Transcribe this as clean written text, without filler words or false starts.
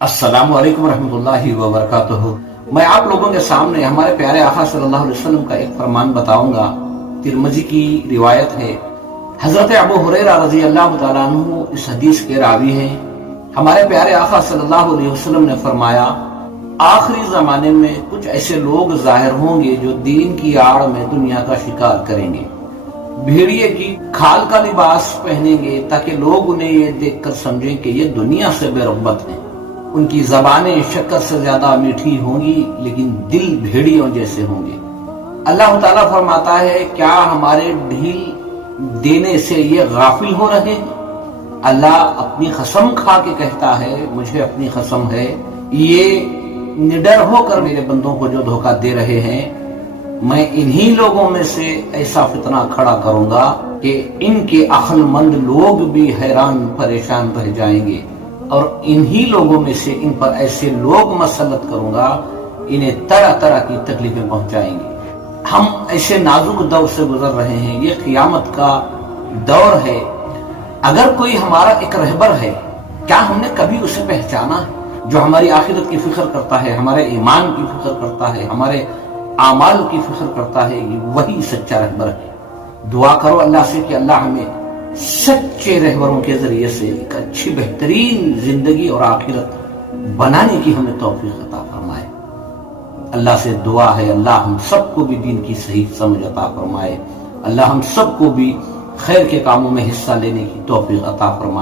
अस्सलामु अलैकुम रहमतुल्लाहि व बरकातुहू। मैं आप लोगों के सामने हमारे प्यारे आका सल्लल्लाहु अलैहि वसल्लम का एक फरमान बताऊंगा। तिरमिज़ी की रिवायत है। हजरत अबू हुरैरा रज़ी अल्लाह तआला अन्हु इस हदीस के रावी हैं। हमारे प्यारे आका सल्लल्लाहु अलैहि वसल्लम ने फरमाया, आखिरी जमाने में कुछ ऐसे लोग जाहिर होंगे जो दीन की आड़ में दुनिया का शिकार करेंगे। भेड़िए की खाल का लिबास पहनेंगे ताकि लोग उन्हें ये देखकर समझें कि ये दुनिया से बेरग़बत हैं। उनकी जबानें शक्कर से ज्यादा मीठी होंगी लेकिन दिल भेड़ियों जैसे होंगे। अल्लाह ताला फरमाता है, क्या हमारे ढील देने से ये गाफिल हो रहे हैं? अल्लाह अपनी कसम खा के कहता है, मुझे अपनी कसम है, ये निडर होकर मेरे बंदों को जो धोखा दे रहे हैं, मैं इन्हीं लोगों में से ऐसा फितना खड़ा करूंगा कि इनके अक्लमंद लोग भी हैरान परेशान रह जाएंगे और इन्हीं लोगों में से इन पर ऐसे लोग मसलत करूंगा, इन्हें तरह तरह की तकलीफें पहुंचाएंगे। हम ऐसे नाजुक दौर से गुजर रहे हैं, ये क़ियामत का दौर है। अगर कोई हमारा एक रहबर है, क्या हमने कभी उसे पहचाना है? जो हमारी आखिरत की फिक्र करता है, हमारे ईमान की फिक्र करता है, हमारे आमाल की फिक्र करता है, ये वही सच्चा रहबर है। दुआ करो अल्लाह से कि अल्लाह हमें सच्चे रहबरों के जरिए से एक अच्छी बेहतरीन जिंदगी और आखिरत बनाने की हमें तौफीक अता फरमाए। अल्लाह से दुआ है, अल्लाह हम सबको भी दीन की सही समझ अता फरमाए। अल्लाह हम सबको भी खैर के कामों में हिस्सा लेने की तौफीक अता फरमाए।